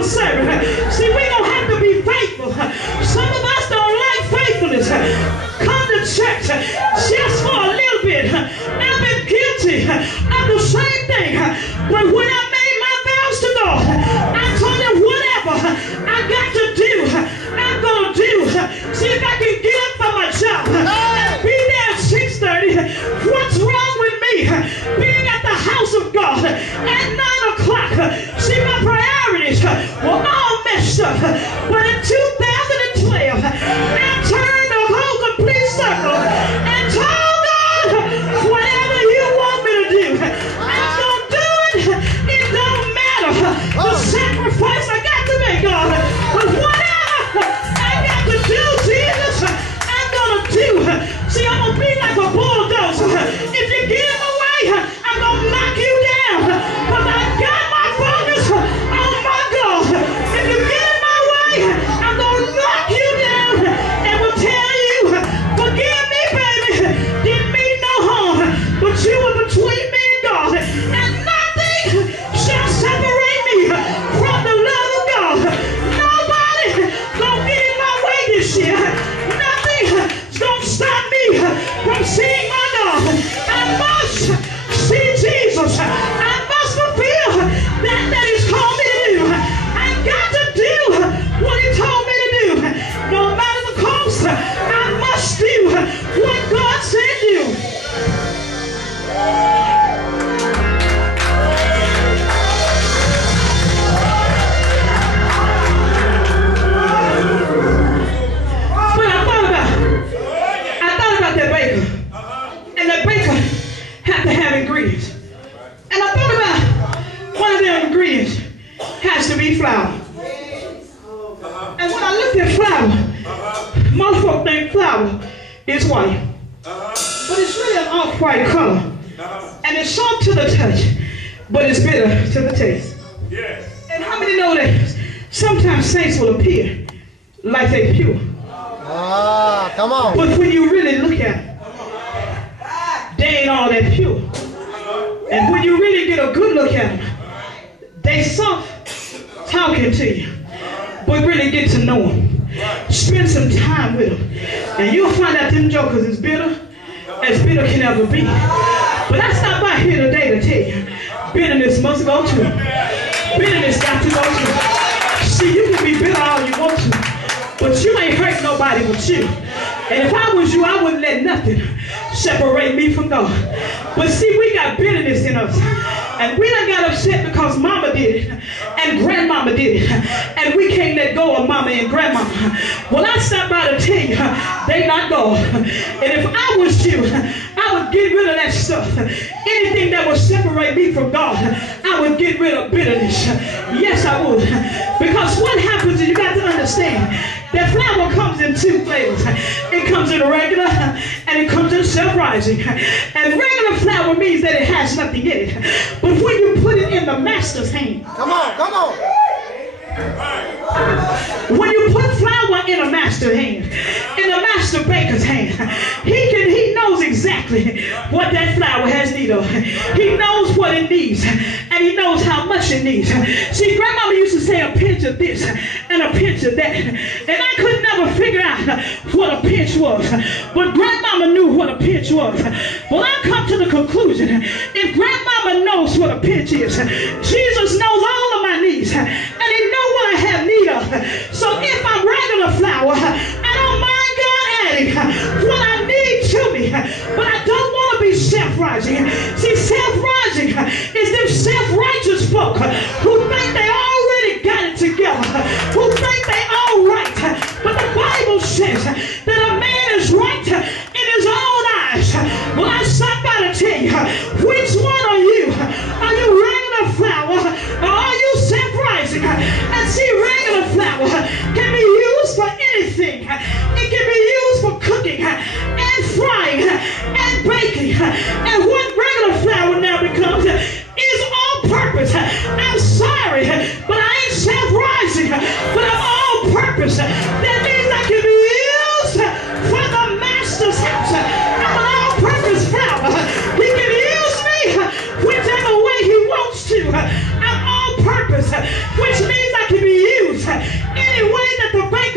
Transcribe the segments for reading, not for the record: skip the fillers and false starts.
faithful servant. See, we don't have to be faithful. Some of us don't like faithfulness. Come to church just for a little bit. I've been guilty of the same thing. But when I made my vows to God, I told him whatever I got to do, I'm going to do. See if I can get up for my job and be there at 6:30. What's wrong with me being at the house of God at 9 o'clock? See, my priorities were all messed up. But in 2012, I turned the whole complete circle and told God, whatever you want me to do, I'm going to do it. It don't matter the sacrifice I got to make, God. But whatever I got to do, Jesus, I'm going to do. See, I'm going to be like a bulldozer. If you get in the way, I'm going to knock you down. But I got my focus on my God. If you get in my way, I'm going to knock you down and will tell you, forgive me, baby. Didn't mean no harm. But you were between me and God. And nothing shall separate me from the love of God. Nobody gonna get in my way this year. Nothing's gonna stop me from seeing my God. I must see Jesus. I must fulfill that he's called me to do. I got to do what he told me to do. No matter the cost, I must do what God said do. But I thought about that baker. And that baker had to have ingredients. And I thought about one of their ingredients has to be flour. And when I looked at flour, most folk think flour is white. But it's really an off-white color. And it's soft to the touch, but it's bitter to the taste. And how many know that sometimes saints will appear like they're pure? Come on. But when you really look at them, they ain't all that pure. And when you really get a good look at them, they soft talking to you. But really get to know them. Spend some time with them. And you'll find out them jokers is bitter as bitter can ever be. But I stopped by here today to tell you, bitterness must go too. Bitterness got to go too. See, you can be bitter all you want to, but you ain't hurt nobody but you. And if I was you, I wouldn't let nothing separate me from God. But see, we got bitterness in us. And we done got upset because mama did it and grandmama did it. And we can't let go of mama and grandmama. Well, I stopped by to tell you, they not God. And if I was you, I would get rid of that stuff. Anything that would separate me from God, I would get rid of bitterness. Yes, I would. Because what happens is you got to understand that flour comes in two flavors. It comes in regular and it comes in self-rising. And regular flour means that it has nothing in it. But when you put it in the master's hand. Come on, come on. When you put flour in a master's hand, in a master baker's hand, he knows exactly what that flour has need of. He knows what it needs, and he knows how much it needs. See, grandmama used to say a pinch of this and a pinch of that, and I could never figure out what a pinch was, but grandmama knew what a pinch was. Well, I come to the conclusion, if grandmama knows what a pinch is, Jesus knows all of my needs, and he knows what I have need of. So if I'm regular flour, I don't mind God adding what I need to me, but I don't want to be self-rising. See, self-rising is them self-righteous folk who think they already got it together, who think they all right. But the Bible says that a man is right in his own eyes. Well, I stopped by to tell you, which one are you? Are you regular flour or are you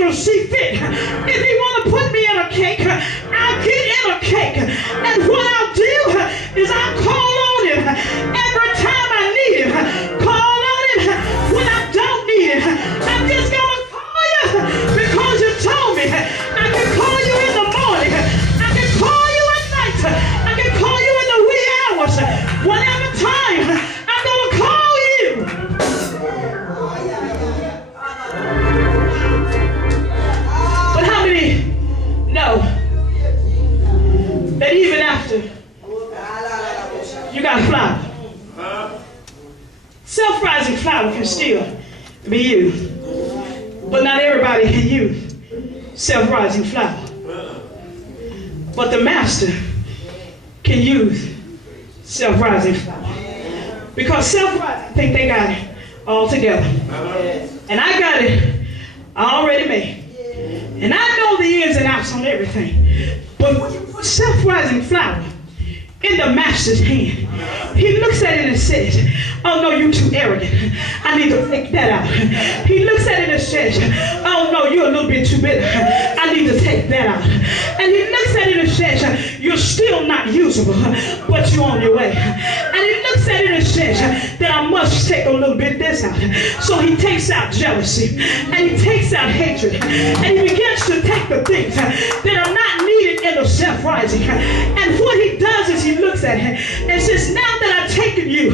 will see fit. If he want to put me in a cake, I'll get in a cake. And what I'll do is I'll call on him every time I need him. Call on him when I don't need him. I'm just going to call you because you told me. I can call you in the morning. I can call you at night. I can call you in the wee hours. Whatever time, I'm going to call you. But how many know that even after you got flour, self-rising flour can still be used, but not everybody can use self-rising flour. But the master can use self-rising flour, because self-rising, I think they got it all together, and I got it already made. And I know the ins and outs on everything. But when you put self-rising flour in the master's hand, he looks at it and says, oh no, you're too arrogant. I need to take that out. He looks at it and says, oh no, you're a little bit too bitter. I need to take that out. And he looks at it and says, you're still not usable, but you're on your way. And he looks at it and says that I must take a little bit of this out. So he takes out jealousy, and he takes out hatred, and he begins to take the things that are not needed in the self-rising. And what he does is he looks at it and says, now that I've taken you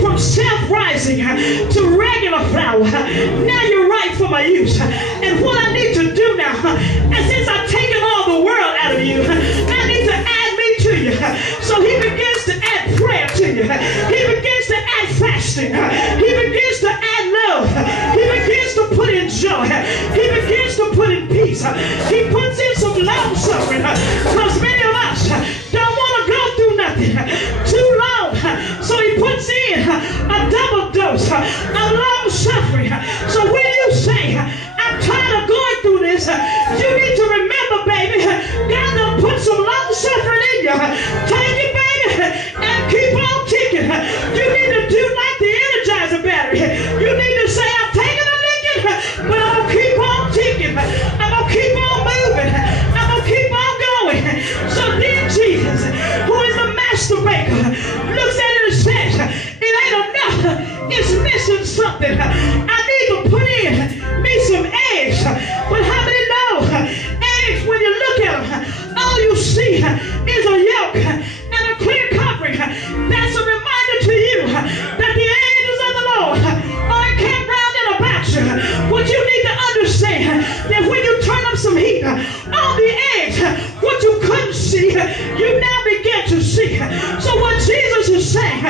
from self-rising to regular flour, now you're right for my use. And what I need to do now, and since I've taken all the world out of you, I need to add me to you. So he begins to add prayer to you. He begins to add fasting. He begins to add love. He begins to put in joy. He begins to put in peace. He puts in some long suffering, because many of us don't want to go through nothing too long. So he puts in a double dose of long suffering. So when you say, I'm tired of going through this, you need to remember, baby, God done put some long suffering in you. Take it, baby, and keep on kicking. You need to do like the Energizer battery. You need to say, I'm taking a licking, but I'm going to keep on ticking. I'm going to keep on moving. I'm going to keep on going. So then Jesus, who is the master baker, looks at it and says, it ain't enough. It's missing something. I need to put in me some eggs. But how many know eggs, when you look at them, all you see is a yolk and a clear covering? That's a reminder to you that the angels of the Lord are encamped round and about you. What you need to understand, that when you turn up some heat on the eggs, what you couldn't see, you now begin to see. So what Jesus is saying,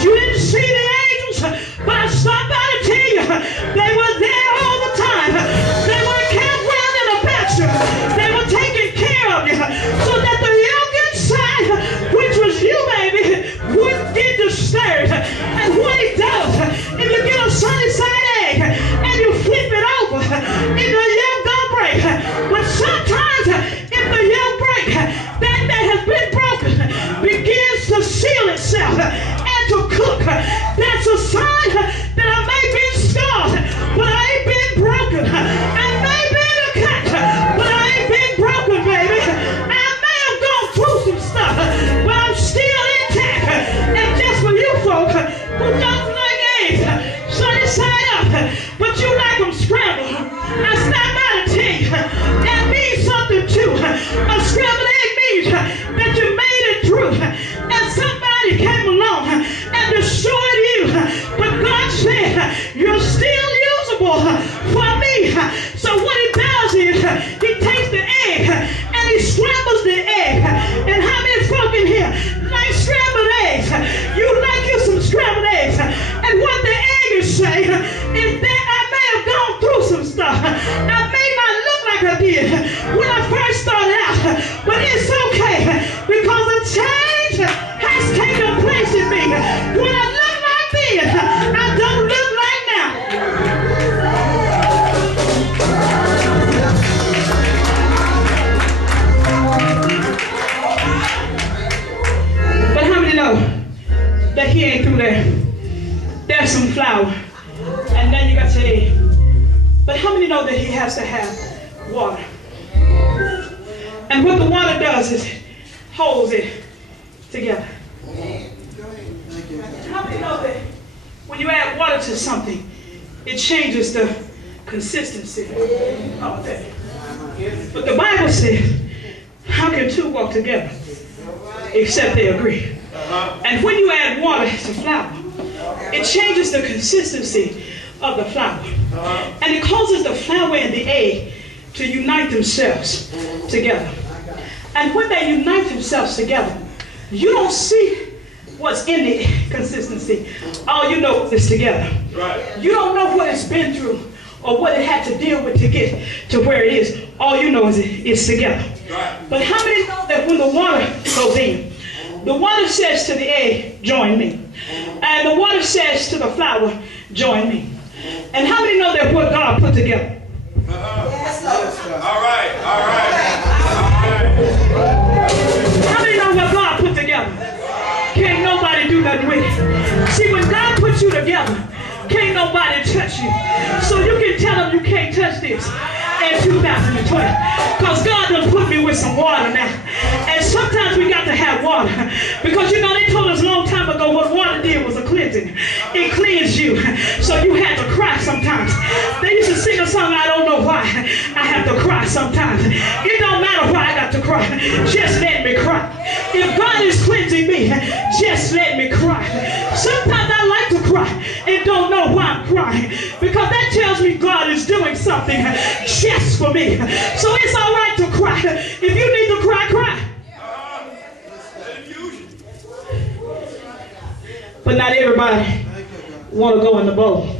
you didn't see the angels, but I stopped by to tell you, they were there all the time. They were camped round and about you. They were taking care of you, so that the yolk inside, which was you, baby, wouldn't get disturbed. And what he does, if you get a sunny side egg and you flip it over, if the yolk don't break. But sometimes if the yolk break, that has been broken begins to seal itself and to cook. That's a sign that I may be scarred, but I ain't been broken. I may be in a cut, but I ain't been broken, baby. I may have gone through some stuff, but I'm still intact. And just for you folk who don't like eggs sunny side up, but you like them scrambled, I stop by to tell you that means something too. A scrambled egg means that you made it through, and somebody came along and destroyed you, but God said you're still usable for me. So what he does is he takes the egg and he scrambles the egg. And how many folk in here like scrambled eggs? You like you some scrambled eggs. And what the egg is saying is that I may have gone through some stuff. I may not look like I did when I first started out, but it's okay, because a change has taken place in me. When I look like then, I don't look like now. But how many know that he ain't through there? There's some flour, and then you got your egg. But how many know that he has to have water. And what the water does is it holds it together. How many know that when you add water to something, it changes the consistency of it? But the Bible says, how can two walk together except they agree? And when you add water to flour, it changes the consistency of the flour. And it causes the flour and the egg to unite themselves together. And when they unite themselves together, you don't see what's in the consistency. All you know is together. You don't know what it's been through or what it had to deal with to get to where it is. All you know is it's together. But how many know that when the water goes in, the water says to the egg, join me. And the water says to the flour, join me. And how many know that what God put together? Yes, all right. How many know what God put together? Can't nobody do nothing with it. See, when God puts you together, can't nobody touch you. So you can tell them you can't touch this in 2020. Because God done put me with some water now. And sometimes we got to have water. Because you know they told us a long time ago what water did was a cleansing. It cleansed you. So you had to cry sometimes. They used to sing a song, I don't know why I have to cry sometimes. It don't matter why I got to cry. Just let me cry. If God is cleansing me, just let me cry. Sometimes I like to cry and don't know why I'm crying. Because that tells me God is doing something just for me. So it's all right to cry. If you need to cry, cry. But not everybody want to go in the bowl.